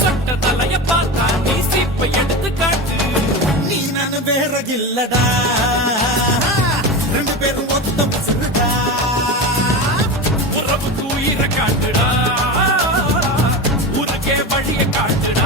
சொட்ட தலைய பார்த்தா நீ சீப்பை எடுத்து காட்டு. நீ நானு வேற இல்லடா, ரெண்டு பேரும் ஒத்த பசங்கடா. உறவுக்கு உயிரை காட்டுடா, உனக்கே வழிய காட்டுடா.